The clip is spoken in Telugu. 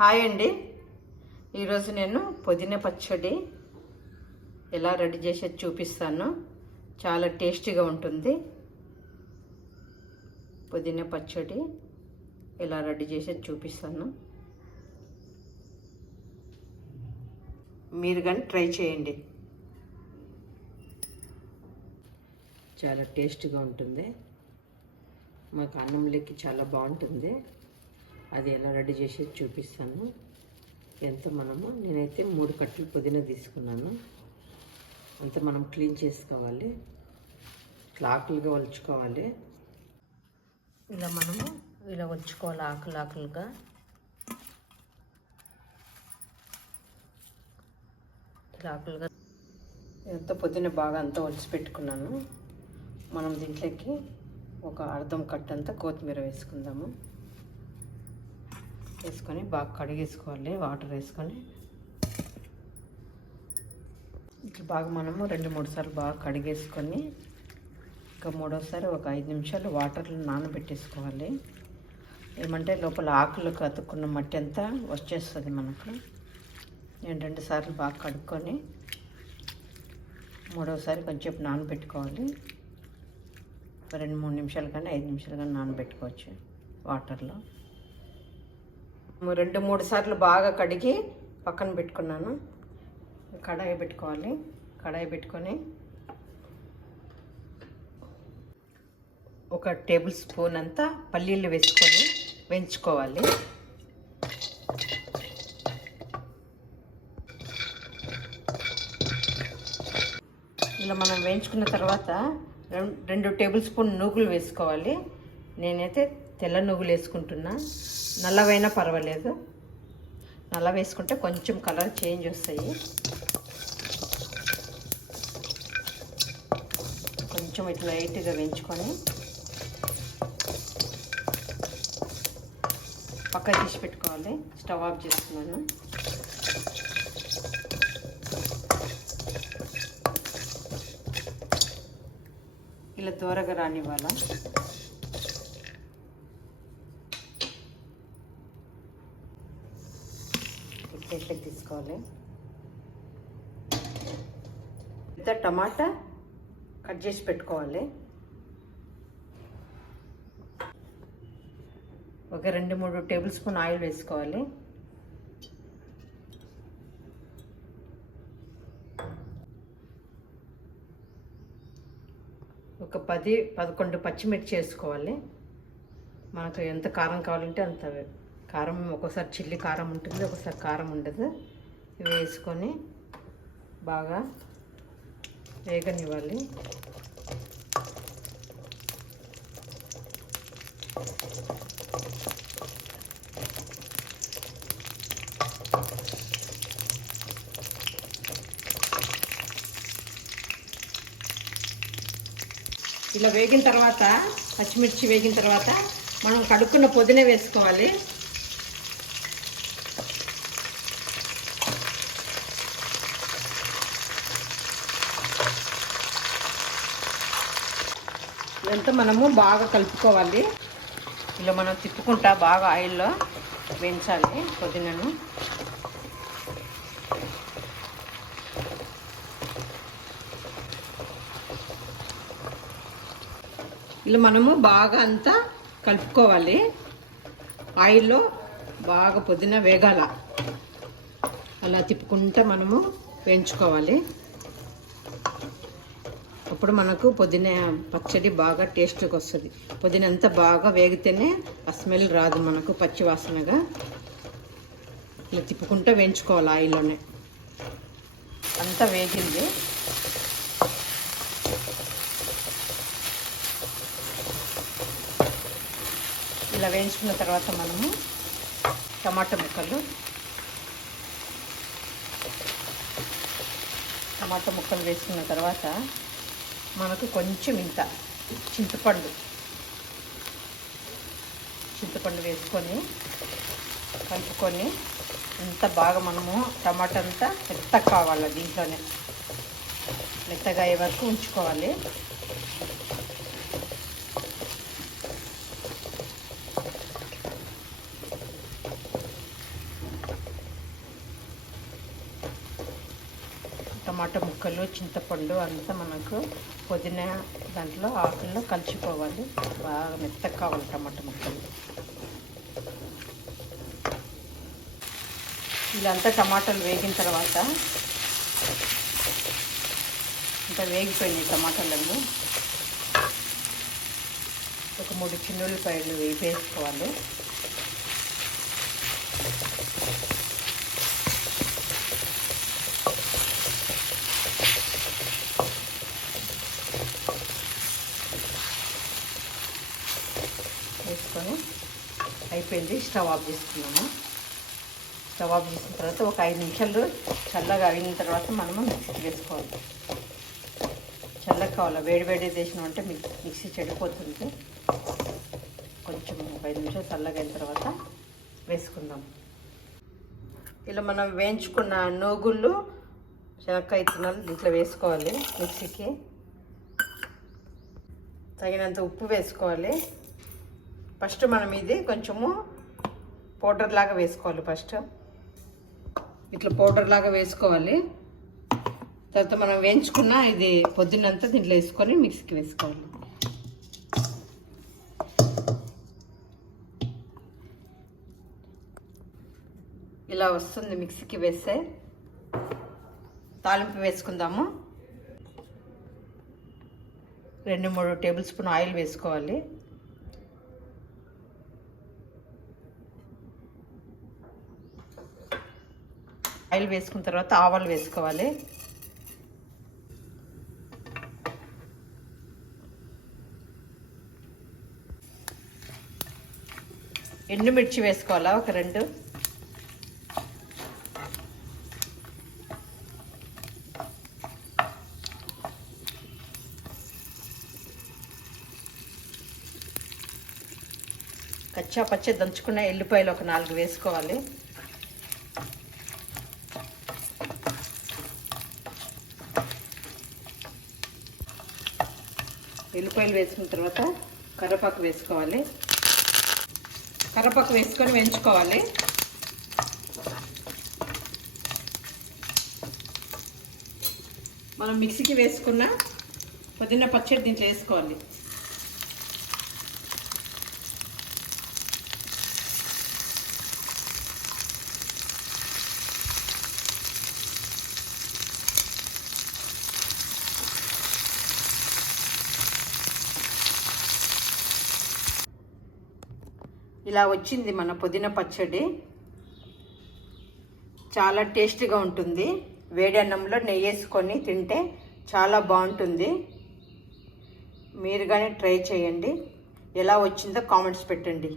హాయ్ అండి. ఈరోజు నేను పుదీనా పచ్చడి ఎలా రెడీ చేసేది చూపిస్తాను. చాలా టేస్టీగా ఉంటుంది. పుదీనా పచ్చడి ఎలా రెడీ చేసేది చూపిస్తాను. మీరు కానీ ట్రై చేయండి. చాలా టేస్టీగా ఉంటుంది. మాకు అన్నంలోకి చాలా బాగుంటుంది. అది ఎలా రెడీ చేసేది చూపిస్తాను. నేనైతే 3 కట్టలు పుదీనా తీసుకున్నాను. అంత మనం క్లీన్ చేసుకోవాలి, ఆకులుగా ఒలుచుకోవాలి. ఇలా ఒలుచుకోవాలి ఆకులుగా. ఇంత పుదీనా బాగా అంతా ఒలిచి పెట్టుకున్నాను. మనం దీంట్లోకి ఒక అర్ధం కట్టంతా కొత్తిమీర వేసుకుందాము. వేసుకొని బాగా కడిగేసుకోవాలి. వాటర్ వేసుకొని ఇట్లా బాగా మనము 2-3 సార్లు బాగా కడిగేసుకొని ఇంకా మూడోసారి ఒక 5 నిమిషాలు వాటర్లో నానబెట్టేసుకోవాలి. ఏమంటే లోపల ఆకులకు అతుక్కున్న మట్టి అంతా వచ్చేస్తుంది మనకు. నేను 2 సార్లు బాగా కడుక్కొని మూడోసారి కొంచెం నానబెట్టుకోవాలి. 2-3 నిమిషాలు కానీ 5 నిమిషాలు కానీ నానబెట్టుకోవచ్చు వాటర్లో. 2-3 సార్లు బాగా కడిగి పక్కన పెట్టుకున్నాను. కడాయి పెట్టుకోవాలి. కడాయి పెట్టుకొని 1 టేబుల్ స్పూన్ అంతా పల్లీలు వేసుకొని వేయించుకోవాలి. ఇలా మనం వేయించుకున్న తర్వాత 2 టేబుల్ స్పూన్ నూగులు వేసుకోవాలి. నేనైతే తెల్ల నువ్వులు వేసుకుంటున్నా. నల్లవైనా పర్వాలేదు. నల్ల వేసుకుంటే కొంచెం కలర్ చేంజ్ వస్తాయి. కొంచెం ఇట్లా లైట్గా వేయించుకొని పక్కన తీసి పెట్టుకోవాలి. స్టవ్ ఆఫ్ చేస్తున్నాను. ఇలా దూరగా రానివ్వాలా. ప్లేట్లోకి తీసుకోవాలి. ఇంత టమాటా కట్ చేసి పెట్టుకోవాలి. ఒక 2-3 టేబుల్ స్పూన్ ఆయిల్ వేసుకోవాలి. ఒక 10-11 పచ్చిమిర్చి వేసుకోవాలి. మనకు ఎంత కారం కావాలంటే అంత కారం. ఒక్కోసారి చిల్లి కారం ఉంటుంది, ఒకసారి కారం ఉండదు. ఇవి వేసుకొని బాగా వేగనివ్వాలి. ఇలా వేగిన తర్వాత, పచ్చిమిర్చి వేగిన తర్వాత మనం కడుక్కున్న పుదీనా వేసుకోవాలి. ఇదంతా మనము బాగా కలుపుకోవాలి. ఇలా మనం తిప్పుకుంటా బాగా ఆయిల్లో వేయించాలి పుదీనాను. ఇలా మనము బాగా అంతా కలుపుకోవాలి. ఆయిల్లో బాగా పుదీనా వేగాల. అలా తిప్పుకుంటా మనము వేయించుకోవాలి. అప్పుడు మనకు పుదీనా పచ్చడి బాగా టేస్ట్గా వస్తుంది. పుదీనా అంతా బాగా వేగితేనే ఆ స్మెల్ రాదు మనకు పచ్చి వాసనగా. ఇలా తిప్పుకుంటూ వేయించుకోవాలి ఆయిల్లోనే. అంతా వేగింది. ఇలా వేయించుకున్న తర్వాత మనము టమాటా ముక్కలు వేసుకున్న తర్వాత మనకు కొంచెం ఇంత చింతపండు వేసుకొని కలుపుకొని అంత బాగా మనము టమాటా అంతా మెత్తగా కావాలి. దీంట్లోనే మెత్తగా అయ్యే వరకు ఉంచుకోవాలి. టమాటా ముక్కలు, చింతపండు అంతా మనకు పుదీనా దాంట్లో ఆకుల్లో కలిసిపోవాలి. బాగా మెత్తగా కావాలి టమాటా ముక్కలు. ఇలా అంతా టమాటాలు వేగిన తర్వాత ఇంకా వేగిపోయినాయి టమాటాలన్నీ. ఒక 3 చిన్న ఉల్లిపాయలు వేసుకోవాలి. వేసుకొని అయిపోయింది. స్టవ్ ఆఫ్ చేసుకున్నాము. స్టవ్ ఆఫ్ చేసిన తర్వాత ఒక 5 నిమిషాలు చల్లగా అయిన తర్వాత మనము మిక్సీకి వేసుకోవాలి. చల్లగా కావాలి. వేడి చేసినామంటే మిక్సీ చెడిపోతుంది. కొంచెం 5 నిమిషాలు చల్లగా అయిన తర్వాత వేసుకుందాం. ఇలా మనం వేయించుకున్న నూగుళ్ళు, శనక్కాయ విత్తనాలు దీంట్లో వేసుకోవాలి. మిక్సీకి తగినంత ఉప్పు వేసుకోవాలి. ఫస్ట్ మనం ఇది కొంచెము పౌడర్ లాగా వేసుకోవాలి. ఫస్ట్ ఇట్లా పౌడర్ లాగా వేసుకోవాలి. తర్వాత మనం వేయించుకున్న ఇది పొద్దున్నంతా దీంట్లో వేసుకొని మిక్సీకి వేసుకోవాలి. ఇలా వస్తుంది మిక్సీకి వేస్తే. తాలింపు వేసుకుందాము. 2-3 టేబుల్ స్పూన్ ఆయిల్ వేసుకోవాలి. ఆయిల్ వేసుకున్న తర్వాత ఆవాలు వేసుకోవాలి. ఎండుమిర్చి వేసుకోవాలా ఒక 2. కచ్చా పచ్చ దంచుకున్న ఎల్లిపాయలు ఒక 4 వేసుకోవాలి. ఎల్లిపాయలు వేసుకున్న తర్వాత కరివేపాకు వేసుకోవాలి. కరివేపాకు వేసుకొని వేయించుకోవాలి. మనం మిక్సీకి వేసుకున్న పుదీనా పచ్చడి దీంట్లో వేసుకోవాలి. ఇలా వచ్చింది మన పుదీనా పచ్చడి. చాలా టేస్టీగా ఉంటుంది. వేడి అన్నంలో నెయ్యి వేసుకొని తింటే చాలా బాగుంటుంది. మీరు కానీ ట్రై చేయండి. ఎలా వచ్చిందో కామెంట్స్ పెట్టండి.